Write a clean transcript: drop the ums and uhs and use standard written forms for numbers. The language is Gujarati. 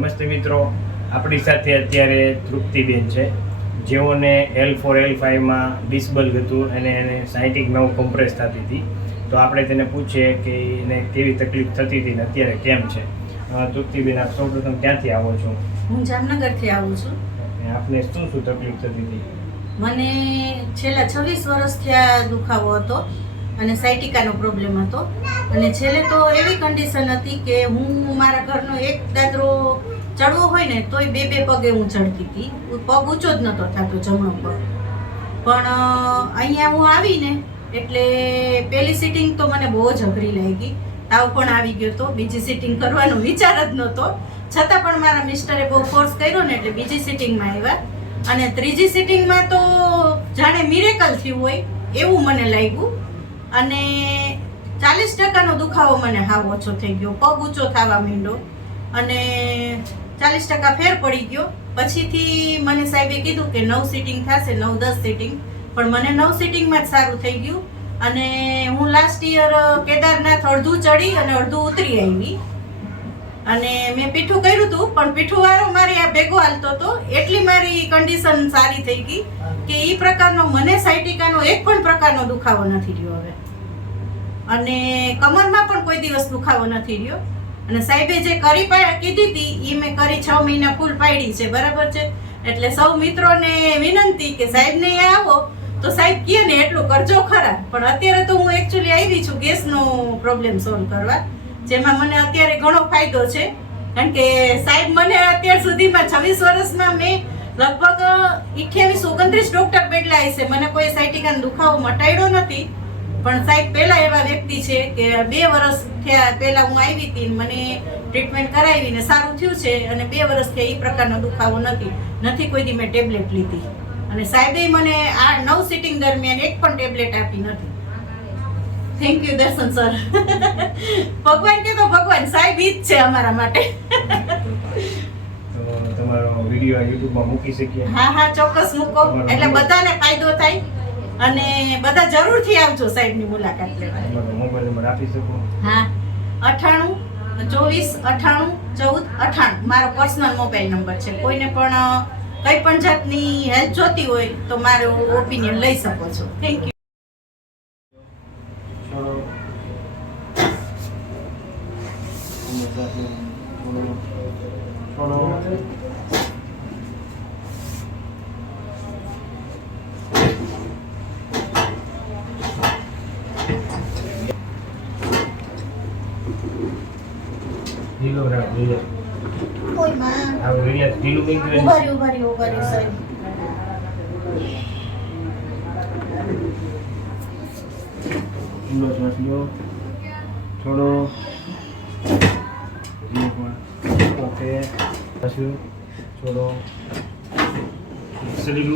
નમસ્તે મિત્રો, આપણી સાથે અત્યારે તૃપ્તિબેન છે, જેઓને L4 L5માં ડિસબલ્ગ હતું અને એને 69 કોમ્પ્રેસ થતી હતી. તો આપણે તેને પૂછીએ કે એને કેવી તકલીફ થતી હતી ને અત્યારે કેમ છે. તૃપ્તિબેન, આપ સૌપ્રથમ ક્યાંથી આવો છો? હું જામનગરથી આવું છું. આપને શું શું તકલીફ થતી હતી? મને છેલ્લા 26 વર્ષથી આ દુખાવો હતો અને સાયટિકાનો પ્રોબ્લેમ હતો. અને છેલ્લે તો એવી કન્ડિશન હતી કે હું મારા ઘરનો એક દાદરો ચડવો હોય ને તોય બે પગે હું ચડતી હતી. પગ ઊંચો જ નહોતો થતો, જમણો પગ. પણ અહીંયા હું આવીને એટલે પહેલી સિટિંગ તો મને બહુ જ અઘરી લાગી. તાવ પણ આવી ગયો હતો, બીજી સિટિંગ કરવાનો વિચાર જ નહોતો. છતાં પણ મારા મિસ્ટરે બહુ ફોર્સ કર્યો ને એટલે બીજી સિટિંગમાં આવ્યા. અને ત્રીજી સિટિંગમાં તો જાણે મિરેકલ થયું હોય એવું મને લાગ્યું. અને 40% દુખાવો મને હાવ ઓછો થઈ ગયો, પગ ઊંચો થવા માંડ્યો અને 40% ફેર પડી ગયો. પછીથી મને સાહેબે કીધું કે 9 સિટિંગ થશે, 9-10 સિટિંગ. પણ મને 9 સિટિંગમાં જ સારું થઈ ગયું. અને હું લાસ્ટ યર કેદારનાથ અડધું ચડી અને અડધું ઉતરી આવી. અને મેં પીઠું કર્યું હતું, પણ પીઠું વાળો મારી આ ભેગો હાલતો હતો. એટલી મારી કન્ડિશન સારી થઈ ગઈ કે એ પ્રકારનો મને સાયટિકાનો એક પણ પ્રકારનો દુખાવો નથી રહ્યો હવે. અને કમરમાં પણ કોઈ દિવસ દુખાવો નથી રહ્યો. અને સાહેબે જે કરી કીધી હતી એ મેં કરી 6 મહિના ફૂલ પાડી છે, બરાબર છે. એટલે સૌ મિત્રોને વિનંતી કે સાહેબને આવો તો સાહેબ કહે ને એટલું કરજો ખરા. પણ અત્યારે તો હું એકચ્યુઅલી આવી છું ગેસનો પ્રોબ્લેમ સોલ્વ કરવા, જેમાં મને અત્યારે ઘણો ફાયદો છે. કારણ કે સાહેબ મને અત્યાર સુધીમાં 26 વર્ષમાં મેં લગભગ 28-29 ડોક્ટર બદલાય છે, મને કોઈ સાયટિકાનો દુખાવો મટાડ્યો નથી. પણ સાહેબ પહેલા એવા વ્યક્તિ છે કે 2 વર્ષ થયા પહેલા હું આવી હતી, મને ટ્રીટમેન્ટ કરાવીને સારું થયું છે. અને 2 વર્ષથી એ પ્રકારનો દુખાવો નથી કોઈ દી મેં ટેબ્લેટ લીધી. અને સાહેબે મને આ 9 સિટિંગ દરમિયાન એક પણ ટેબ્લેટ આપી નથી. થેન્ક યુ દર્શન સર. ભગવાન કે તો ભગવાન, સાહેબ ઈ જ છે અમારા માટે. તો તમારો વિડિયો યુટ્યુબમાં મૂકી શકીએ? હા, ચોક્કસ મૂકો, એટલે બધાને ફાયદો થાય. અને બધા જરૂરથી આવજો સાહેબની મુલાકાત લેવા. મોબાઈલ નંબર આપી શકો? હા, 98-24-98-14-98 મારો પર્સનલ મોબાઈલ નંબર છે. કોઈને પણ કઈ પણ જાતની હેલ્પ જોતી હોય તો મારો ઓપિનિયન લઈ શકો છો. Thank you. ઢીલો રાખ, રિલેક્સ. કોઈ માં આ રિલેક્સ ઢીલું કરી દે. ઉભારી સાહેબ. ઊંડો શ્વાસ લો, થોડો. ઓકે, પાછું થોડો. શરીર